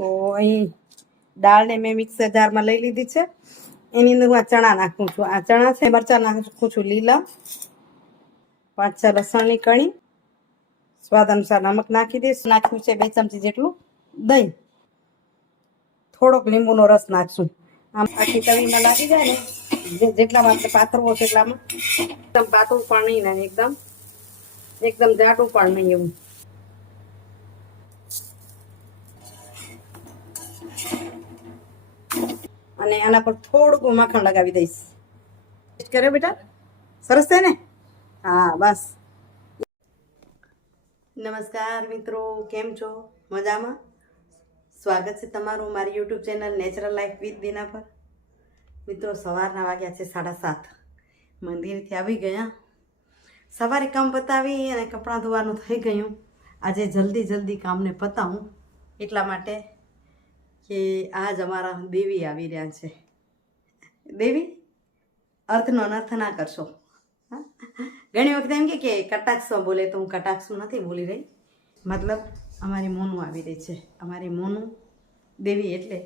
તો અહીં દાળને મેં મિક્સર જારમાં લઈ લીધી છે. એની અંદર હું આ ચણા નાખું છું. આ ચણા છે મરચાં નાખું છું લીલા, 5-6 લસણની કણી, સ્વાદ અનુસાર નમક નાખી દઈશ. નાખ્યું છે 2 ચમચી જેટલું દહીં, થોડોક લીંબુનો રસ નાખશું. આમ આખી તવીમાં લાગી જાય ને જેટલામાં આપણે પાથરવો છે એટલામાં, એકદમ પાતળું પણ નહીં ને એકદમ જાડું પણ નહીં એવું. અને આના પર થોડુંક માખણ લગાવી દઈશ. ટેસ્ટ કર્યો બેટા? સરસ છે ને? હા બસ. નમસ્કાર મિત્રો, કેમ છો? મજામાં? સ્વાગત છે તમારું મારી YouTube channel natural life with Dina પર. મિત્રો સવારના વાગ્યા છે 7:30. મંદિરથી આવી ગયા, સવારે કામ પતાવી અને કપડાં ધોવાનું થઈ ગયું. આજે જલ્દી કામને પતાવું એટલા માટે કે આજ અમારા દેવી આવી રહ્યા છે. દેવી અર્થનો અનર્થ ના કરશો. ઘણી વખત એમ કે કટાક્ષમાં બોલે, તો હું કટાક્ષમાં નથી બોલી રહી. મતલબ અમારી મોનું આવી રહી છે. અમારી મોનું દેવી એટલે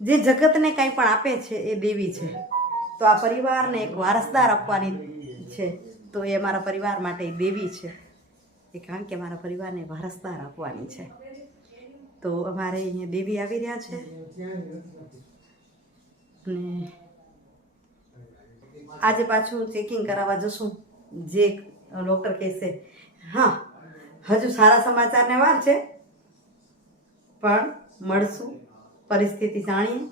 જે જગતને કંઈ પણ આપે છે એ દેવી છે. તો આ પરિવારને એક વારસદાર આપવાની છે, તો એ અમારા પરિવાર માટે દેવી છે. એ કારણ કે અમારા પરિવારને વારસદાર આપવાની છે. તો અમારે અહીંયા દેવી આવી રહ્યા છે. અને આજે પાછું ચેકિંગ કરાવવા જશું, જે ડૉક્ટર કહેશે. હા, હજુ સારા સમાચારને વાર છે, પણ મળશું, પરિસ્થિતિ જાણીએ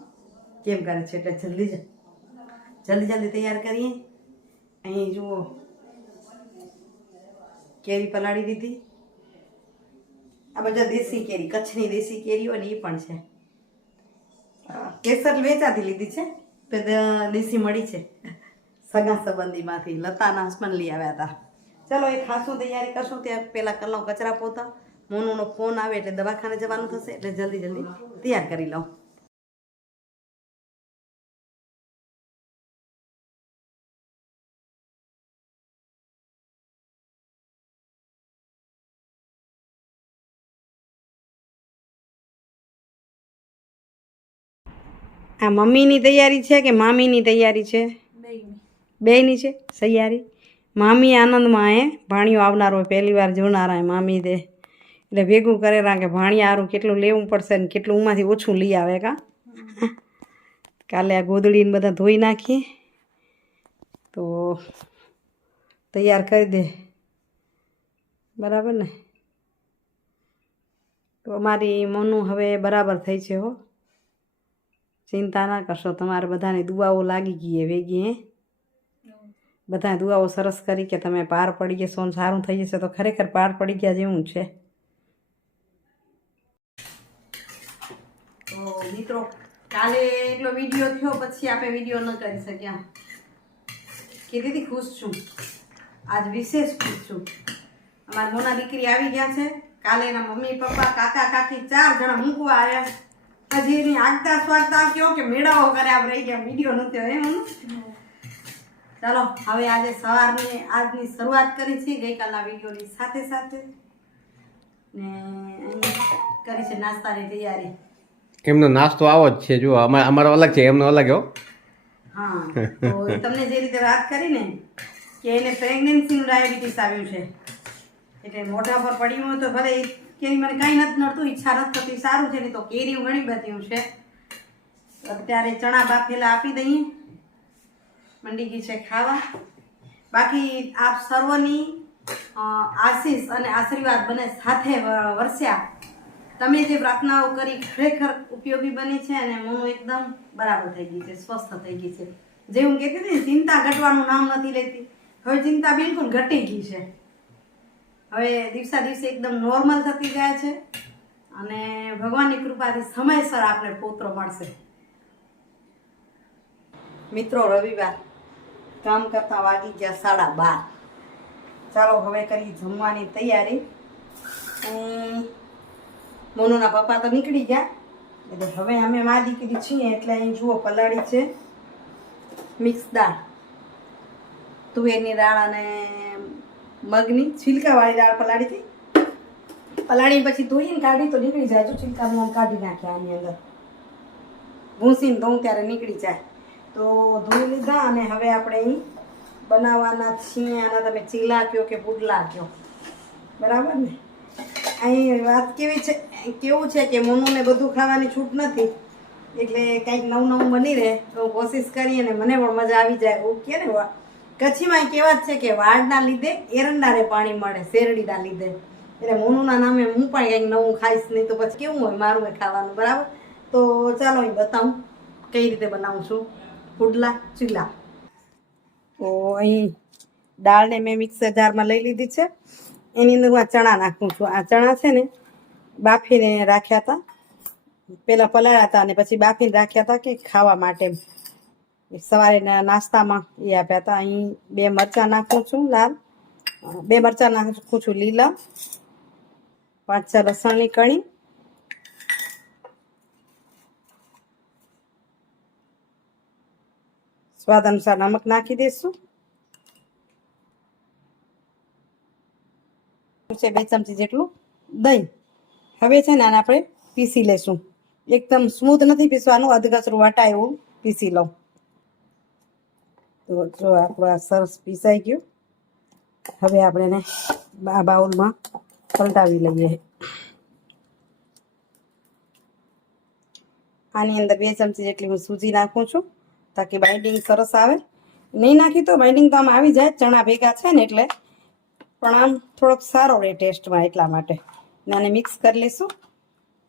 કેમ કરે છે. એટલે જલ્દી તૈયાર કરીએ. અહીં જુઓ, કેરી પલાળી દીધી. આ બધા દેશી કેરી, કચ્છની દેશી કેરી હોય ને એ પણ છે. કેસર વેચાતી લીધી છે, દેશી મળી છે સગા સંબંધીમાંથી. લતાના હસબન્ડ લઈ આવ્યા હતા. ચલો એ ખાસું તૈયારી કરશું. ત્યાં પહેલાં કરી લઉં કચરા પોતા. મોનુનો ફોન આવે એટલે દવાખાને જવાનું થશે, એટલે જલ્દી તૈયાર કરી લઉં. આ મમ્મીની તૈયારી છે કે મામીની તૈયારી છે? બેયની છે તૈયારી. મામી આનંદમાં ભાણિયો આવનાર હોય, પહેલી વાર જોનારા મામી દે, એટલે ભેગું કરેલા કે ભાણિયા હારું કેટલું લેવું પડશે ને કેટલું ઉમાંથી ઓછું લઈ આવે. કાલે આ ગોદડીને બધા ધોઈ નાખીએ તો તૈયાર કરી દે, બરાબર ને? તો અમારી મોનું હવે બરાબર થઈ છે હો, ચિંતા ના કરશો. તમારે બધાની દુઆઓ લાગી ગઈ વેગી. બધા દુઆઓ સરસ કરી કે તમે પાર પડી જશો ને સારું થઈ જશે. તો ખરેખર પાર પડી ગયા જેવું છે. તો મિત્રો કાલે એટલો વિડીયો થયો, પછી આપણે વિડીયો ન કરી શક્યા. કીધી ખુશ છું, આજ વિશેષ ખુશ છું. અમારી મોના દીકરી આવી ગયા છે. કાલે એના મમ્મી પપ્પા કાકા કાકી 4 જણા મૂકવા આવ્યા. હજી એની આગતા સ્વાગતા કયો કે મેળાઓ કરે આમ રહી ગયા, વિડીયો નહોતો એમ. ચાલો હવે આજે સવારની આજની શરૂઆત કરી છે ગઈકાલના વિડીયોની સાથે ને કરી છે નાસ્તાની તૈયારી. એમનો નાસ્તો આવો જ છે. જો અમારો અલગ છે, એમનો અલગ. હા, તો તમને જે રીતે વાત કરી ને કે એને પ્રેગ્નન્સીનું ડાયાબિટીસ આવ્યું છે, એટલે મોઢા પર પડ્યું હોય તો ભલે કેરી મને કાંઈ નથી નડતું, ઈચ્છા નથી થતી, સારું છે. નહીં તો કેરી ઘણી બધી છે. અત્યારે ચણા બાફેલા આપી દઈએ, મંડી ગઈ છે ખાવા. બાકી આપ સર્વની આશીષ અને આશીર્વાદ બને સાથે વરસ્યા. તમે જે પ્રાર્થનાઓ કરી ખરેખર ઉપયોગી બની છે અને મોનું એકદમ બરાબર થઈ ગઈ છે, સ્વસ્થ થઈ ગઈ છે. જે હું કહેતી હતી ને, ચિંતા ઘટવાનું નામ નથી લેતી. હવે ચિંતા બિલકુલ ઘટી ગઈ છે. હવે દિવસે એકદમ નોર્મલ થતી જાય છે અને ભગવાનની કૃપાથી સમયસર આપણે પુત્ર મળશે. મિત્રો રવિવાર કામ કરતા વાગી ગયા 12:30. ચાલો હવે કરી જમવાની તૈયારી. મોનુના પપ્પા તો નીકળી ગયા, એટલે હવે અમે મા દીકરી છીએ. એટલે અહીં જુઓ પલાળી છે મિક્સ દાળ, તુવેરની દાળ અને મગની છિલકાવાળી દાળ પલાળી હતી. પલાળી પછી ધોઈને કાઢી તો નીકળી જાય. જો ચિંતાનું આમ કાઢી નાખ્યા આની અંદર ભૂંસીને ધોઉં ત્યારે નીકળી જાય. તો ધોઈ લીધા અને હવે આપણે અહીં બનાવવાના છીએ. આના તમે ચીલા કહો કે પુડલા કહો, બરાબર ને. અહીં વાત કેવું છે કે મોનુને બધું ખાવાની છૂટ નથી, એટલે કંઈક નવું નવું બની રહે તો કોશિશ કરીએ ને મને પણ મજા આવી જાય. એવું કે ને કચ્છીમાં કહેવત છે કે વાડના લીધે એરંડાને પાણી મળે, શેરડીના લીધે. એટલે મોનુના નામે હું પણ કંઈક નવું ખાઈશ, નહીં તો પછી કેવું હોય મારું ખાવાનું, બરાબર. તો ચાલો અહીં બતાવું કઈ રીતે બનાવું છું પુડલા ચીલા. તો અહીં દાળને મેં મિક્સર જારમાં લઈ લીધી છે. એની અંદર હું આ ચણા નાખું છું. આ ચણા છે ને બાફીને રાખ્યા હતા, પહેલાં પલાળ્યા હતા અને પછી બાફીને રાખ્યા હતા કે ખાવા માટે. સવારે નાસ્તામાં એ આપ્યા હતા. અહીં 2 મરચાં નાખું છું લાલ, 2 મરચાં નાખું છું લીલા, 5-6 લસણની કણી, સ્વાદ અનુસાર નમક નાખી દઈશું. છે 2 ચમચી જેટલું દહીં. હવે છે ને આને આપણે પીસી લેશું. એકદમ સ્મૂથ નથી પીસવાનું, અધકચરું વટાય એવું પીસી લઉં. તો જો આપણું આ સરસ પીસાઈ ગયું. હવે આપણે એને આ બાઉલમાં પલટાવી લઈએ. આની અંદર 2 ચમચી જેટલી હું સૂજી નાખું છું તાકી બાઇન્ડિંગ સરસ આવે. નહીં નાખી તો બાઇન્ડિંગ તો આમ આવી જાય, ચણા ભેગા છે ને એટલે, પણ આમ થોડોક સારો રહે ટેસ્ટમાં, એટલા માટે. ને આને મિક્સ કરી લઈશું.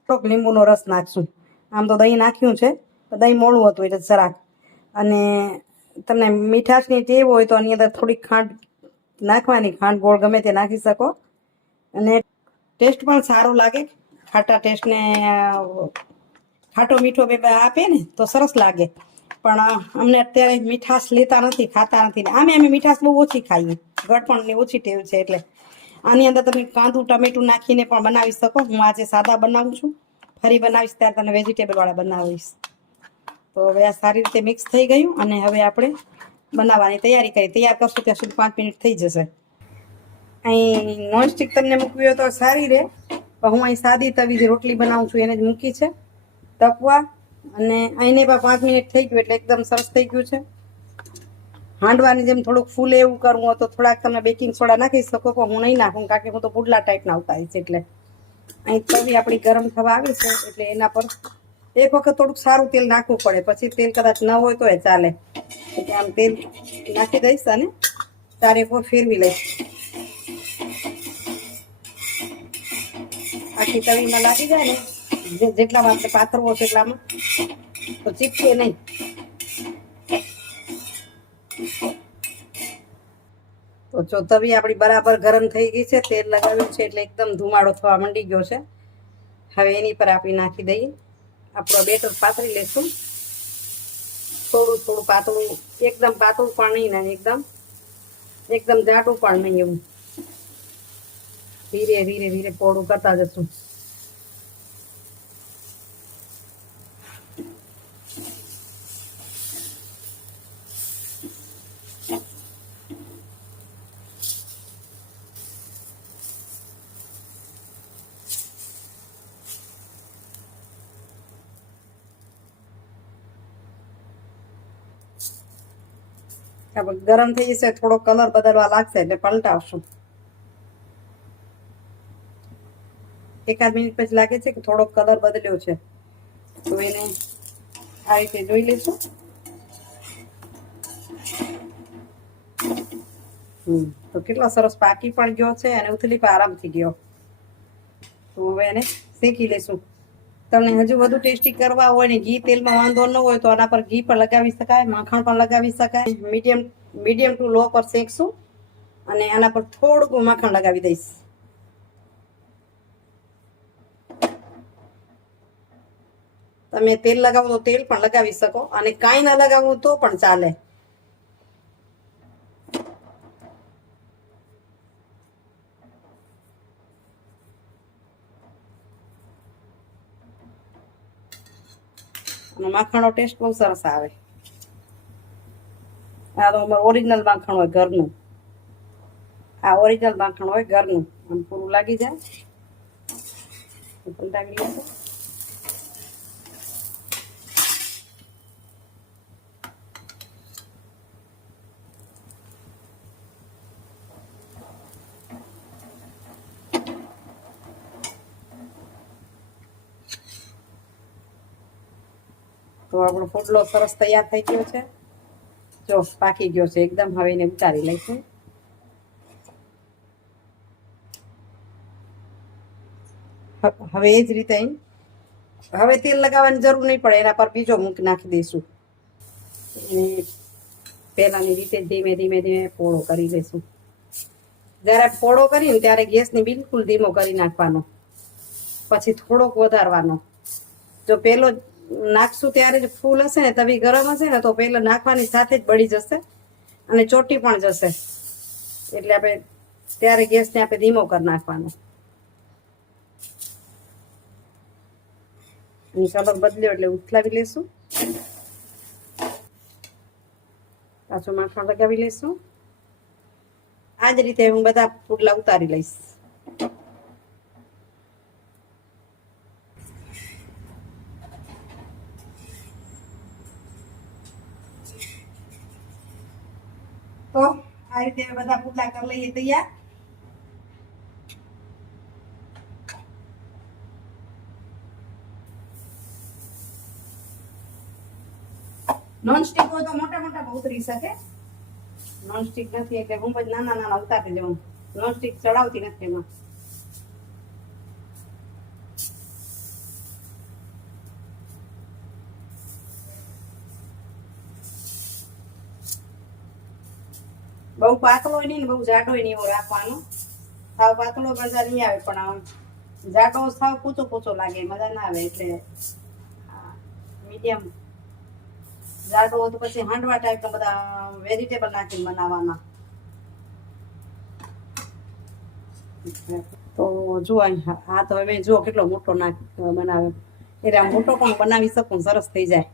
થોડોક લીંબુનો રસ નાખશું. આમ તો દહીં નાખ્યું છે, દહીં મોડું હતું એટલે જરાક. અને તમને મીઠાશની ટેવ હોય તો આની અંદર થોડીક ખાંડ નાખવાની, ખાંડ ગોળ ગમે તે નાખી શકો. અને ટેસ્ટ પણ સારો લાગે. ખાટા ટેસ્ટને ખાટો મીઠો બે આપે ને તો સરસ લાગે. પણ અમને અત્યારે મીઠાશ લેતા નથી, ખાતા નથી. અમે મીઠાશ બહુ ઓછી ખાઈએ, ગળપણની ઓછી ટેવ છે. એટલે આની અંદર તમે કાંદું ટમેટું નાખીને પણ બનાવી શકો. હું આજે સાદા બનાવું છું, ફરી બનાવીશ ત્યારે તને વેજીટેબલવાળા બનાવીશ. તો હવે આ સારી રીતે મિક્સ થઈ ગયું અને હવે આપણે બનાવવાની તૈયારી કરી. તૈયાર કરશું ત્યાં સુધી 5 મિનિટ થઈ જશે. અહીં નોનસ્ટિક તમને મૂકવી હોય તો સારી રહે, પણ હું અહીં સાદી તવી રોટલી બનાવું છું એને જ મૂકી છે તપવા. અને અહીંને પણ 5 મિનિટ થઈ ગયું એટલે એકદમ સરસ થઈ ગયું છે. હાંડવાની જેમ થોડુંક ફૂલે એવું કરવું હોય તો થોડાક તમે બેકિંગ સોડા નાખી શકો, પણ હું નહીં નાખું કારણ કે હું તો પુડલા ટાઈપના ઉતારીશ. એટલે અહીં તવી આપણી ગરમ થવા આવી છે એટલે એના પર એક વખત થોડુંક સારું તેલ નાખવું પડે, પછી તેલ કદાચ ન હોય તો એ ચાલે. એટલે આમ તેલ નાખી દઈશ અને ચારેક વાર ફેરવી લઈશ. આખી તવીમાં લાગી જાય ને, જેટલામાં આપણે પાથરવો છે એટલામાં, તો ચીપકે નહીં. તો જો તવી આપણી બરાબર ગરમ થઈ ગઈ છે, તેલ લગાવ્યું છે એટલે એકદમ ધુમાડો થવા માંડી ગયો છે. હવે એની પર આપણે નાખી દઈએ. આપણો બેટર પાથરી લેશું. થોડું થોડું પાતળું, એકદમ પાતળું પણ નહીં ને એકદમ જાડું પણ નહીં, એવું ધીરે ધીરે ધીરે પોળું કરતા જશું. ગરમ થઈ જશે, થોડો કલર બદલવા લાગશે એટલે પલટાવશું. 1 મિનિટ પછી લાગે છે કે થોડો કલર બદલ્યો છે, તો એને આ રીતે જોઈ લઈશું. તો કેટલો સરસ પાકી પણ ગયો છે અને ઉથલી પણ આરામથી ગયો. તો હવે એને શેકી લઈશું. તમને હજુ વધુ ટેસ્ટી કરવા હોય ને ઘી તેલમાં વાંધો ન હોય તો આના પર ઘી પણ લગાવી શકાય, માખણ પણ લગાવી શકાય. મીડિયમ ટુ લો પર શેકશું અને આના પર થોડુંક માખણ લગાવી દઈશ. તમે તેલ લગાવો તો તેલ પણ લગાવી શકો અને કાંઈ ના લગાવવું તો પણ ચાલે. અને માખણનો ટેસ્ટ બહુ સરસ આવે. આ તો અમારું ઓરિજિનલ માખણ હોય ઘરનું. આ ઓરિજિનલ માખણ હોય ઘરનું. આમ પૂરું લાગી જાય પલટાવી લઈશું. તો આપણો પુડલો સરસ તૈયાર થઈ ગયો છે. જો પાકી ગયો છે એકદમ. હવે એને ઉતારી લઈશું. હવે એ જ રીતે હવે તેલ લગાવવાની જરૂર નહીં પડે, એના પર બીજો મૂક નાખી દઈશું. પહેલાની રીતે ધીમે ધીમે ધીમે પોળો કરી લઈશું. જ્યારે પોળો કરીને ત્યારે ગેસને બિલકુલ ધીમો કરી નાખવાનો, પછી થોડોક વધારવાનો. જો પેલો નાખશું ત્યારે જ ફૂલ હશે ને, તવી ગરમ હશે ને, તો પેલો નાખવાની સાથે જ બળી જશે અને ચોટી પણ જશે. એટલે આપણે ત્યારે ગેસને આપણે ધીમો કરી નાખવાનો. કલર બદલ્યો એટલે ઉથલાવી લેશું. પાછું માખણ લગાવી લેશું. આ જ રીતે હું બધા પુડલા ઉતારી લઈશ. તો આ રીતે બધા પુડલા કરી લઈએ તૈયાર. નોનસ્ટિક હોય તો મોટા મોટા ઉતરી શકે. નોનસ્ટિક નથી એટલે હું જ નાના નાના ઉતારી દઉં. નોનસ્ટિક ચડાવતી નથી એમાં. બહુ પાતળો નહીં ને બહુ જાડો નહીં એવો રાખવાનો. સાવ પાતળો મજા નહીં આવે, પણ આમ જાડો સાવ પૂચો પૂચો લાગે, મજા ના આવે. એટલે મીડિયમ જાડો તો પછી હાંડવા ટાઈપના બધા વેજીટેબલ નાખીને બનાવવાના. તો જો હા તો હવે જો કેટલો મોટો બનાવે, એટલે આ મોટો પણ બનાવી શકું, સરસ થઈ જાય.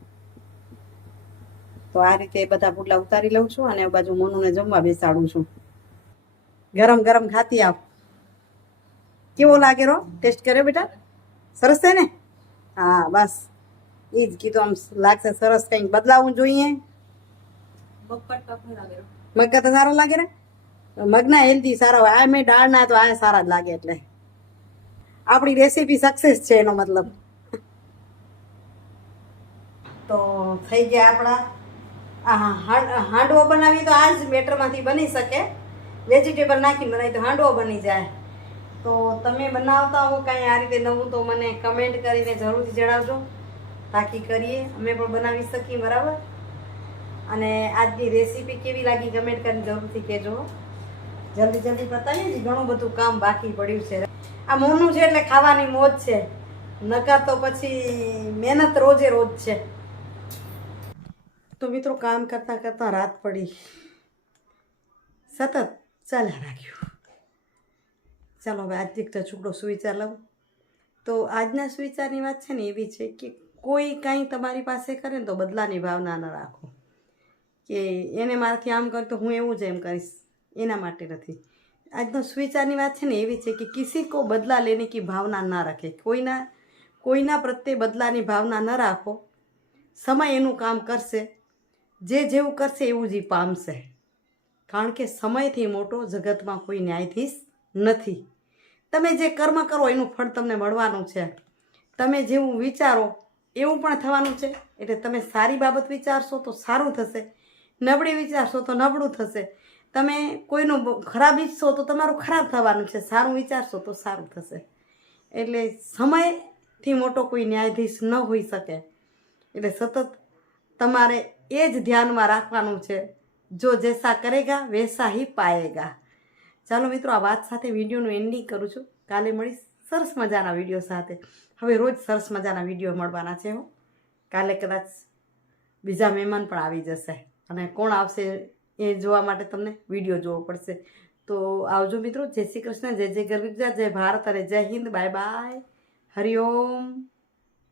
તો આ રીતે બધા પુડલા ઉતારી લઉં છું અને બાજુ મોનુને જમવા બેસાડું છું. ગરમ ગરમ ખાતી આવ. કેવો લાગે રો? ટેસ્ટ કર્યો બેટા? સરસ છે ને? હા બસ એ જ કીધું. આમ લાગશે સરસ. કંઈક બદલાવવું જોઈએ. મગ કરતા સારો લાગે ને? મગના હેલ્ધી સારા હોય. આ મેં દાળના તો આ સારા જ લાગે. એટલે આપણી રેસીપી સક્સેસ છે એનો મતલબ. તો થઈ ગયા આપણા. હાંડવો બનાવી તો આ જ બેટરમાંથી બની શકે. વેજીટેબલ નાખીને બનાવી તો હાંડવો બની જાય. તો તમે બનાવતા હો કાંઈ આ રીતે નવું તો મને કમેન્ટ કરીને જરૂરથી જણાવજો, તાકી કરીએ અમે પણ બનાવી શકીએ. બરાબર? અને આજની રેસીપી કેવી લાગી કમેન્ટ કરીને જરૂરથી કહેજો. જલ્દી જલ્દી પતાવીએ ને, ઘણું બધું કામ બાકી પડ્યું છે. આ મોનું છે એટલે ખાવાની મોજ છે, નકર તો પછી મહેનત રોજે રોજ છે. તો મિત્રો કામ કરતાં કરતાં રાત પડી, સતત ચાલ્યા રાખ્યું. ચાલો હવે આજથી એક ટચુકડો સુવિચાર લઉં. તો આજના સુવિચારની વાત છે ને એવી છે કે કોઈ કાંઈ તમારી પાસે કરે ને તો બદલાની ભાવના ન રાખો, કે એને મારાથી આમ કર તો હું એવું જ એમ કરીશ, એના માટે નથી. આજનો સુવિચારની વાત છે ને એવી છે કે કિસી કો બદલા લેને કી ભાવના ના રખે. કોઈના પ્રત્યે બદલાની ભાવના ન રાખો. સમય એનું કામ કરશે, જે જેવું કરશે એવું જ પામશે. કારણ કે સમયથી મોટો જગતમાં કોઈ ન્યાયાધીશ નથી. તમે જે કર્મ કરો એનું ફળ તમને મળવાનું છે. તમે જેવું વિચારો એવું પણ થવાનું છે. એટલે તમે સારી બાબત વિચારશો તો સારું થશે, નબળી વિચારશો તો નબળું થશે. તમે કોઈનું ખરાબ ઈચ્છશો તો તમારું ખરાબ થવાનું છે, સારું વિચારશો તો સારું થશે. એટલે સમયથી મોટો કોઈ ન્યાયાધીશ ન હોઈ શકે. એટલે સતત તમારે એ જ ધ્યાનમાં રાખવાનું છે, જો જૈસા કરેગા વૈસા હી પાએગા. ચાલો મિત્રો, આ વાત સાથે વિડીયોનું એન્ડિંગ કરું છું. કાલે મળીશ સરસ મજાના વિડીયો સાથે. હવે રોજ સરસ મજાના વિડીયો મળવાના છે. હું કાલે કદાચ બીજા મહેમાન પણ આવી જશે, અને કોણ આવશે એ જોવા માટે તમને વિડીયો જોવો પડશે. તો આવજો મિત્રો. જય શ્રી કૃષ્ણ, જય જય ગરવી ગુજરાત, જય ભારત અને જય હિન્દ. Bye bye. હરિઓમ.